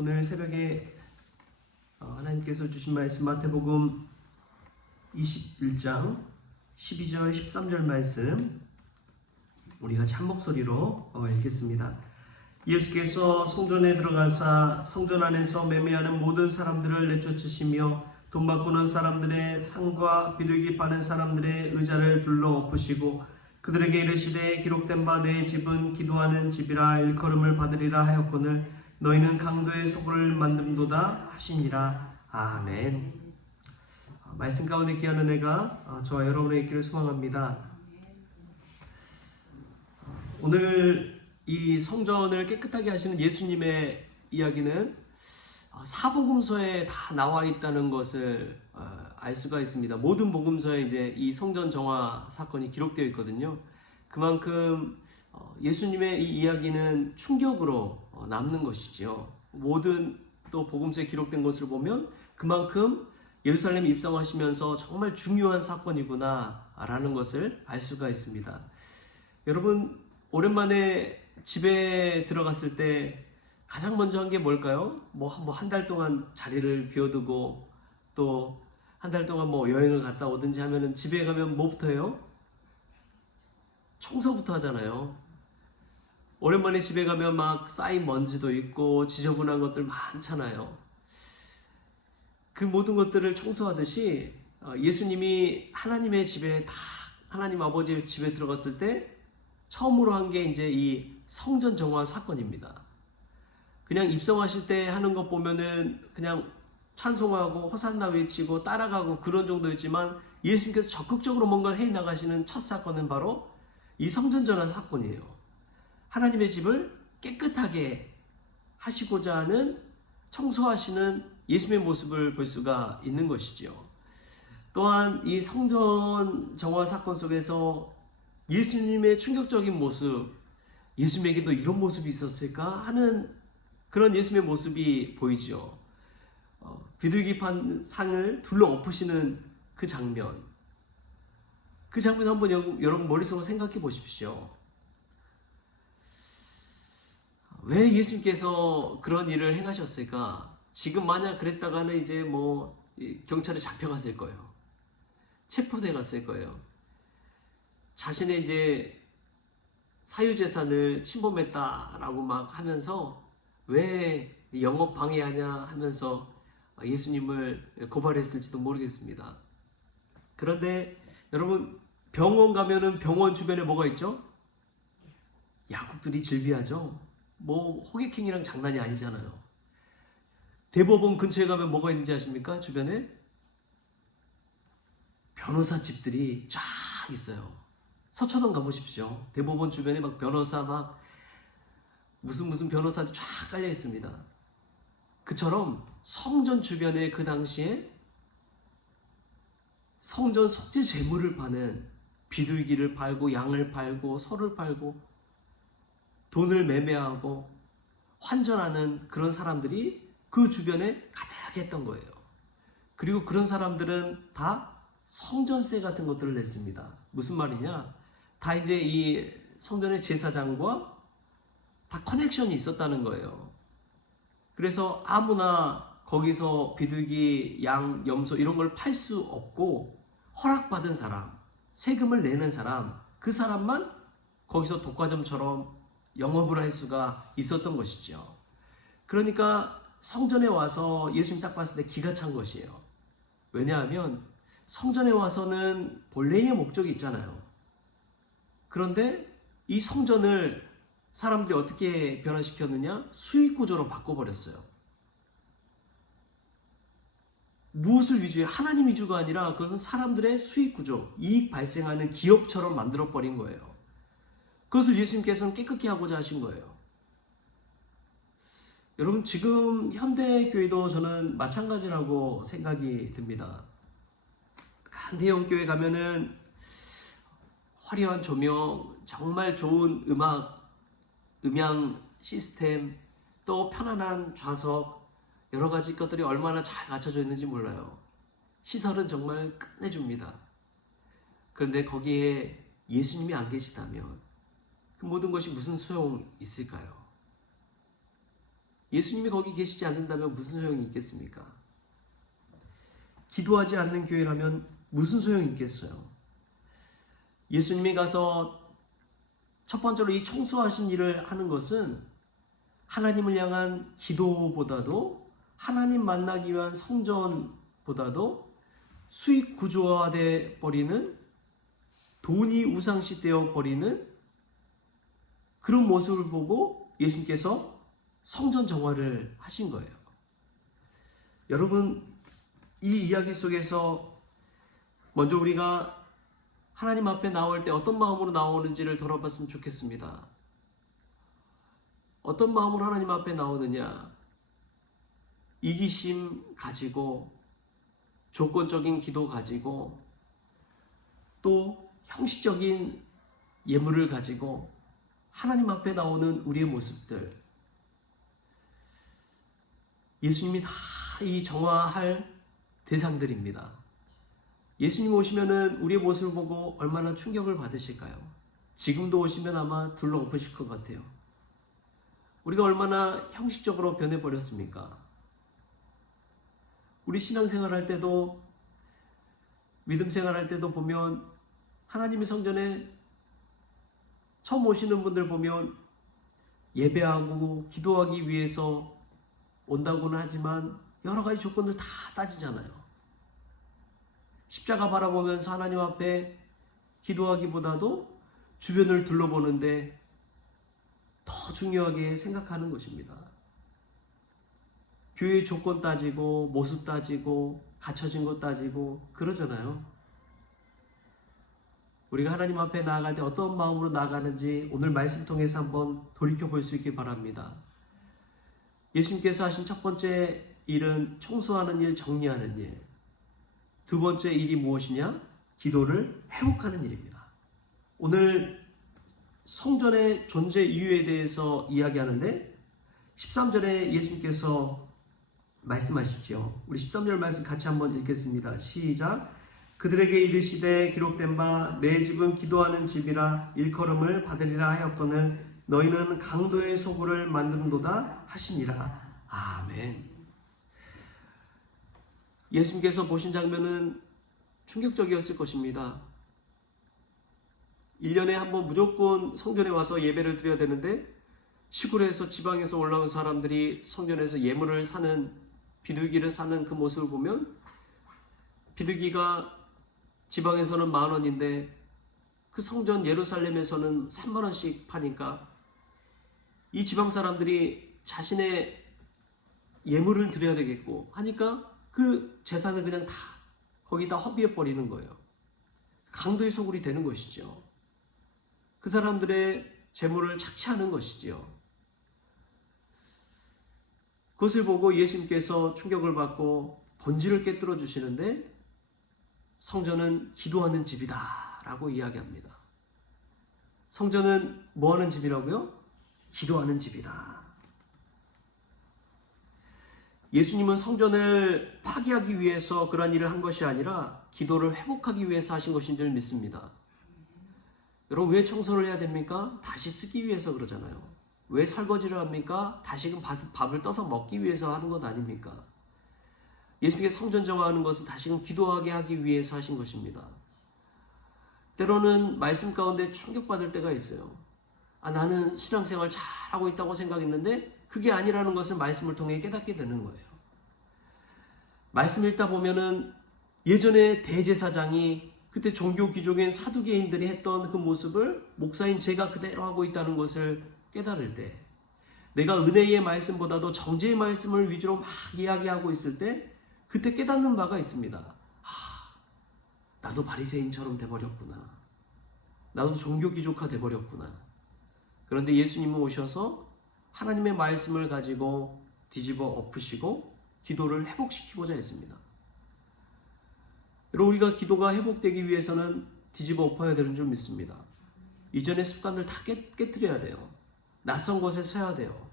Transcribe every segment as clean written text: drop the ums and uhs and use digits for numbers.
오늘 새벽에 하나님께서 주신 말씀 마태복음 21장 12절 13절 말씀 우리 같이 한 목소리로 읽겠습니다. 예수께서 성전에 들어가사 성전 안에서 매매하는 모든 사람들을 내쫓으시며 돈 바꾸는 사람들의 상과 비둘기 파는 사람들의 의자를 둘러 엎으시고 그들에게 이르시되 기록된 바 내 집은 기도하는 집이라 일컬음을 받으리라 하였거늘 너희는 강도의 소굴을 만든도다 하시니라. 아멘. 말씀 가운데 귀한 은혜가 저와 여러분의 있기를 소망합니다. 오늘 이 성전을 깨끗하게 하시는 예수님의 이야기는 사복음서에 다 나와 있다는 것을 알 수가 있습니다. 모든 복음서에 이제 이 성전 정화 사건이 기록되어 있거든요. 그만큼 예수님의 이 이야기는 충격으로 남는 것이지요. 모든 또 복음서에 기록된 것을 보면 그만큼 예루살렘 입성하시면서 정말 중요한 사건이구나 라는 것을 알 수가 있습니다. 여러분, 오랜만에 집에 들어갔을 때 가장 먼저 한 게 뭘까요? 한 달 동안 자리를 비워두고 또 한 달 동안 여행을 갔다 오든지 하면은 집에 가면 뭐부터 해요? 청소부터 하잖아요. 오랜만에 집에 가면 막 쌓인 먼지도 있고 지저분한 것들 많잖아요. 그 모든 것들을 청소하듯이 예수님이 하나님의 집에 하나님 아버지의 집에 들어갔을 때 처음으로 한 게 이제 이 성전 정화 사건입니다. 그냥 입성하실 때 하는 것 보면은 그냥 찬송하고 호산나 외치고 따라가고 그런 정도였지만 예수님께서 적극적으로 뭔가를 해 나가시는 첫 사건은 바로 이 성전 정화 사건이에요. 하나님의 집을 깨끗하게 하시고자 하는 청소하시는 예수님의 모습을 볼 수가 있는 것이지요. 또한 이 성전 정화 사건 속에서 예수님의 충격적인 모습, 예수님에게도 이런 모습이 있었을까 하는 그런 예수님의 모습이 보이죠. 비둘기 판 상을 둘러 엎으시는 그 장면. 그 장면 한번 여러분 머릿속으로 생각해 보십시오. 왜 예수님께서 그런 일을 행하셨을까? 지금 만약 그랬다가는 이제 경찰에 잡혀갔을 거예요. 체포돼 갔을 거예요. 자신의 이제 사유재산을 침범했다라고 막 하면서 왜 영업 방해하냐 하면서 예수님을 고발했을지도 모르겠습니다. 그런데 여러분, 병원 가면은 병원 주변에 뭐가 있죠? 약국들이 즐비하죠. 호객행위랑 장난이 아니잖아요. 대법원 근처에 가면 뭐가 있는지 아십니까? 주변에 변호사 집들이 쫙 있어요. 서초동 가보십시오. 대법원 주변에 막 변호사 무슨 변호사들이 쫙 깔려 있습니다. 그처럼 성전 주변에 그 당시에 성전 속죄 제물을 파는 비둘기를 팔고 양을 팔고 소를 팔고 돈을 매매하고 환전하는 그런 사람들이 그 주변에 가득했던 거예요. 그리고 그런 사람들은 다 성전세 같은 것들을 냈습니다. 무슨 말이냐? 다 이제 이 성전의 제사장과 다 커넥션이 있었다는 거예요. 그래서 아무나 거기서 비둘기, 양, 염소 이런 걸 팔 수 없고 허락받은 사람, 세금을 내는 사람, 그 사람만 거기서 독과점처럼 영업을 할 수가 있었던 것이죠. 그러니까 성전에 와서 예수님 딱 봤을 때 기가 찬 것이에요. 왜냐하면 성전에 와서는 본래의 목적이 있잖아요. 그런데 이 성전을 사람들이 어떻게 변화시켰느냐? 수익구조로 바꿔버렸어요. 무엇을 위주에? 하나님 위주가 아니라 그것은 사람들의 수익구조, 이익 발생하는 기업처럼 만들어버린 거예요. 그것을 예수님께서는 깨끗게 하고자 하신 거예요. 여러분, 지금 현대교회도 저는 마찬가지라고 생각이 듭니다. 한 대형교회 가면은 화려한 조명, 정말 좋은 음향 시스템, 또 편안한 좌석, 여러 가지 것들이 얼마나 잘 갖춰져 있는지 몰라요. 시설은 정말 끝내줍니다. 그런데 거기에 예수님이 안 계시다면 그 모든 것이 무슨 소용 있을까요? 예수님이 거기 계시지 않는다면 무슨 소용이 있겠습니까? 기도하지 않는 교회라면 무슨 소용이 있겠어요? 예수님이 가서 첫 번째로 이 청소하신 일을 하는 것은 하나님을 향한 기도보다도 하나님 만나기 위한 성전보다도 수익 구조화돼 버리는, 돈이 우상시 되어 버리는 그런 모습을 보고 예수님께서 성전 정화를 하신 거예요. 여러분, 이 이야기 속에서 먼저 우리가 하나님 앞에 나올 때 어떤 마음으로 나오는지를 돌아봤으면 좋겠습니다. 어떤 마음으로 하나님 앞에 나오느냐? 이기심 가지고, 조건적인 기도 가지고, 또 형식적인 예물을 가지고 하나님 앞에 나오는 우리의 모습들, 예수님이 다 이 정화할 대상들입니다. 예수님 오시면은 우리의 모습을 보고 얼마나 충격을 받으실까요? 지금도 오시면 아마 둘러엎으실 것 같아요. 우리가 얼마나 형식적으로 변해버렸습니까? 우리 신앙생활 할 때도, 믿음 생활할 때도 보면 하나님의 성전에 처음 오시는 분들 보면 예배하고 기도하기 위해서 온다고는 하지만 여러 가지 조건을 다 따지잖아요. 십자가 바라보면서 하나님 앞에 기도하기보다도 주변을 둘러보는데 더 중요하게 생각하는 것입니다. 교회의 조건 따지고, 모습 따지고, 갖춰진 것 따지고 그러잖아요. 우리가 하나님 앞에 나아갈 때 어떤 마음으로 나아가는지 오늘 말씀 통해서 한번 돌이켜볼 수 있길 바랍니다. 예수님께서 하신 첫 번째 일은 청소하는 일, 정리하는 일. 두 번째 일이 무엇이냐? 기도를 회복하는 일입니다. 오늘 성전의 존재 이유에 대해서 이야기하는데 13절에 예수님께서 말씀하시죠. 우리 13절 말씀 같이 한번 읽겠습니다. 시작. 그들에게 이르시되 기록된 바 내 집은 기도하는 집이라 일컬음을 받으리라 하였거늘 너희는 강도의 소굴을 만든도다 하시니라. 아멘. 예수님께서 보신 장면은 충격적이었을 것입니다. 1년에 한 번 무조건 성전에 와서 예배를 드려야 되는데 시골에서 지방에서 올라온 사람들이 성전에서 예물을 사는, 비둘기를 사는 그 모습을 보면 비둘기가 지방에서는 10,000원인데 그 성전 예루살렘에서는 30,000원씩 파니까 이 지방 사람들이 자신의 예물을 드려야 되겠고 하니까 그 재산을 그냥 다 거기다 허비해 버리는 거예요. 강도의 소굴이 되는 것이죠. 그 사람들의 재물을 착취하는 것이지요. 그것을 보고 예수님께서 충격을 받고 본질을 깨뜨려 주시는데 성전은 기도하는 집이다 라고 이야기합니다. 성전은 뭐 하는 집이라고요? 기도하는 집이다. 예수님은 성전을 파괴하기 위해서 그런 일을 한 것이 아니라 기도를 회복하기 위해서 하신 것인 줄 믿습니다. 여러분, 왜 청소를 해야 됩니까? 다시 쓰기 위해서 그러잖아요. 왜 설거지를 합니까? 다시금 밥을 떠서 먹기 위해서 하는 것 아닙니까? 예수님께서 성전 정화하는 것은 다시금 기도하게 하기 위해서 하신 것입니다. 때로는 말씀 가운데 충격받을 때가 있어요. 나는 신앙생활 잘하고 있다고 생각했는데 그게 아니라는 것을 말씀을 통해 깨닫게 되는 거예요. 말씀 읽다 보면은 예전에 대제사장이 그때 종교 귀족인 사두개인들이 했던 그 모습을 목사인 제가 그대로 하고 있다는 것을 깨달을 때, 내가 은혜의 말씀보다도 정죄의 말씀을 위주로 막 이야기하고 있을 때 그때 깨닫는 바가 있습니다. 나도 바리새인처럼 돼버렸구나. 나도 종교 귀족화 돼버렸구나. 그런데 예수님은 오셔서 하나님의 말씀을 가지고 뒤집어 엎으시고 기도를 회복시키고자 했습니다. 여러분, 우리가 기도가 회복되기 위해서는 뒤집어 엎어야 되는 줄 믿습니다. 이전의 습관들 다 깨트려야 돼요. 낯선 곳에 서야 돼요.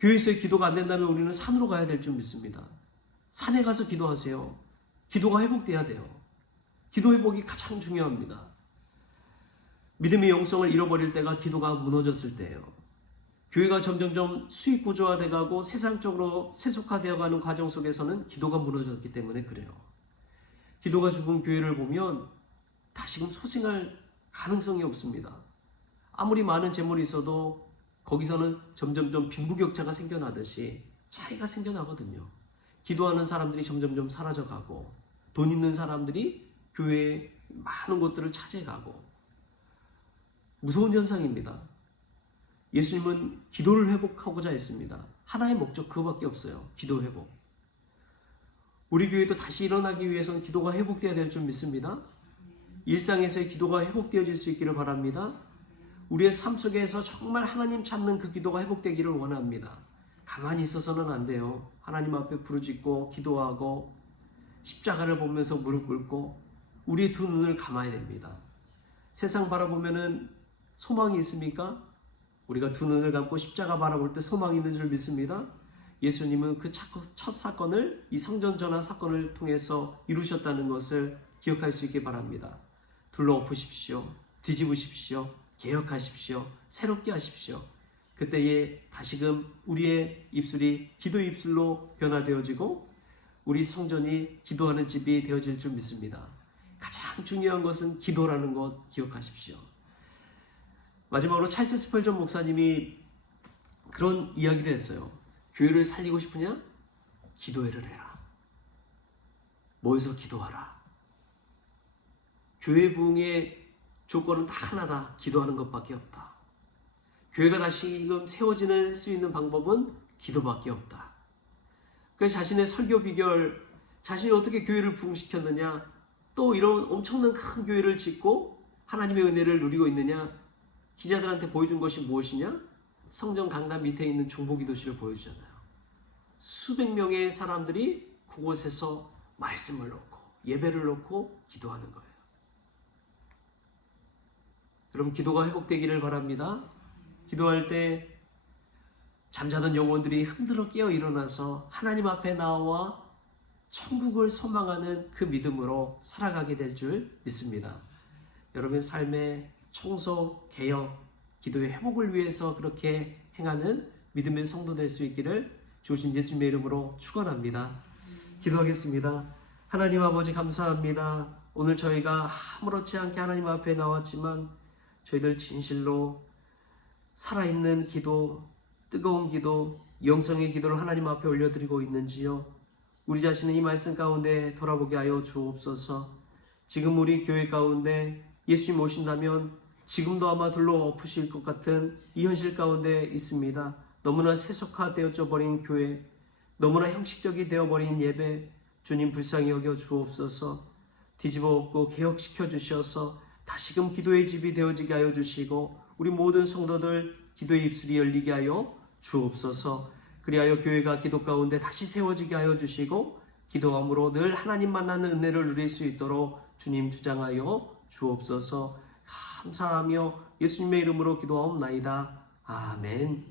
교회에서의 기도가 안 된다면 우리는 산으로 가야 될 줄 믿습니다. 산에 가서 기도하세요. 기도가 회복돼야 돼요. 기도 회복이 가장 중요합니다. 믿음의 영성을 잃어버릴 때가 기도가 무너졌을 때예요. 교회가 점점점 수익 구조화돼 가고 세상적으로 세속화되어가는 과정 속에서는 기도가 무너졌기 때문에 그래요. 기도가 죽은 교회를 보면 다시금 소생할 가능성이 없습니다. 아무리 많은 재물이 있어도 거기서는 점점점 빈부격차가 생겨나듯이 차이가 생겨나거든요. 기도하는 사람들이 점점점 사라져가고 돈 있는 사람들이 교회의 많은 곳들을 차지해가고 무서운 현상입니다. 예수님은 기도를 회복하고자 했습니다. 하나의 목적 그거밖에 없어요. 기도 회복. 우리 교회도 다시 일어나기 위해서는 기도가 회복되어야 될 줄 믿습니다. 일상에서의 기도가 회복되어질 수 있기를 바랍니다. 우리의 삶 속에서 정말 하나님 찾는 그 기도가 회복되기를 원합니다. 가만히 있어서는 안 돼요. 하나님 앞에 부르짖고 기도하고 십자가를 보면서 무릎 꿇고 우리의 두 눈을 감아야 됩니다. 세상 바라보면은 소망이 있습니까? 우리가 두 눈을 감고 십자가 바라볼 때 소망이 있는 줄 믿습니다. 예수님은 그 첫 사건을 이 성전 전환 사건을 통해서 이루셨다는 것을 기억할 수 있기 바랍니다. 둘러엎으십시오. 뒤집으십시오. 개혁하십시오. 새롭게 하십시오. 그때에 다시금 우리의 입술이 기도의 입술로 변화되어지고 우리 성전이 기도하는 집이 되어질 줄 믿습니다. 가장 중요한 것은 기도라는 것 기억하십시오. 마지막으로 찰스 스펄전 목사님이 그런 이야기를 했어요. 교회를 살리고 싶으냐? 기도회를 해라. 모여서 기도하라. 교회 부흥의 조건은 다 하나다. 기도하는 것밖에 없다. 교회가 다시금 세워지는 수 있는 방법은 기도밖에 없다. 그래서 자신의 설교 비결, 자신이 어떻게 교회를 부흥시켰느냐, 또 이런 엄청난 큰 교회를 짓고 하나님의 은혜를 누리고 있느냐, 기자들한테 보여준 것이 무엇이냐? 성전 강단 밑에 있는 중보기도실을 보여주잖아요. 수백 명의 사람들이 그곳에서 말씀을 놓고 예배를 놓고 기도하는 거예요. 여러분, 기도가 회복되기를 바랍니다. 기도할 때 잠자던 영혼들이 흔들어 깨어 일어나서 하나님 앞에 나와 천국을 소망하는 그 믿음으로 살아가게 될 줄 믿습니다. 여러분 삶의 청소, 개혁, 기도의 회복을 위해서 그렇게 행하는 믿음의 성도 될 수 있기를 주신 예수님의 이름으로 축원합니다. 기도하겠습니다. 하나님 아버지 감사합니다. 오늘 저희가 아무렇지 않게 하나님 앞에 나왔지만 저희들 진실로 살아있는 기도, 뜨거운 기도, 영성의 기도를 하나님 앞에 올려드리고 있는지요. 우리 자신의 이 말씀 가운데 돌아보게 하여 주옵소서. 지금 우리 교회 가운데 예수님 오신다면 지금도 아마 둘러엎으실 것 같은 이 현실 가운데 있습니다. 너무나 세속화되어져 버린 교회, 너무나 형식적이 되어버린 예배, 주님 불쌍히 여겨 주옵소서. 뒤집어 엎고 개혁시켜 주셔서 다시금 기도의 집이 되어지게 하여 주시고 우리 모든 성도들 기도의 입술이 열리게 하여 주옵소서. 그리하여 교회가 기도 가운데 다시 세워지게 하여 주시고 기도함으로 늘 하나님 만나는 은혜를 누릴 수 있도록 주님 주장하여 주옵소서. 감사하며 예수님의 이름으로 기도하옵나이다. 아멘.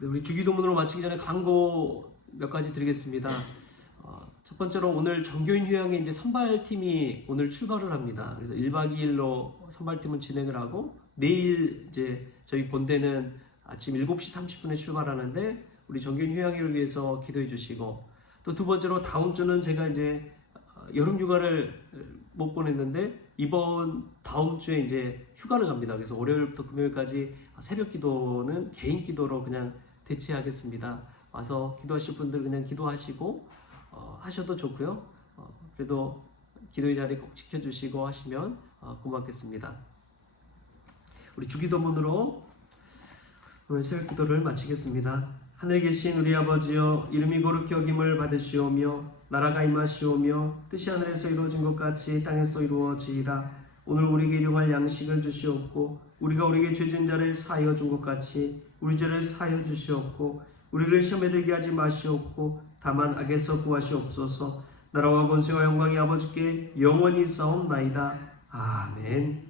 네, 우리 주기도문으로 마치기 전에 광고 몇 가지 드리겠습니다. 첫 번째로 오늘 정교인 휴양에 이제 선발팀이 오늘 출발을 합니다. 그래서 1박 2일로 선발팀은 진행을 하고 내일 이제 저희 본대는 아침 7시 30분에 출발하는데 우리 정교인 휴양을 위해서 기도해 주시고 또 두 번째로 다음 주는 제가 이제 여름 휴가를 못 보냈는데 이번 다음 주에 이제 휴가를 갑니다. 그래서 월요일부터 금요일까지 새벽 기도는 개인 기도로 그냥 대체하겠습니다. 와서 기도하실 분들 그냥 기도하시고 하셔도 좋고요. 그래도 기도의 자리 꼭 지켜주시고 하시면 고맙겠습니다. 우리 주기도문으로 오늘 새벽 기도를 마치겠습니다. 하늘에 계신 우리 아버지여, 이름이 거룩히 여김을 받으시오며 나라가 임하시오며 뜻이 하늘에서 이루어진 것 같이 땅에서 이루어지이다. 오늘 우리에게 일용할 양식을 주시옵고 우리가 우리에게 죄진 자를 사하여 준 것 같이 우리 죄를 사하여 주시옵고 우리를 시험에 들게 하지 마시옵고 다만 악에서 구하시옵소서. 나라와 권세와 영광이 아버지께 영원히 있사옵나이다. 아멘.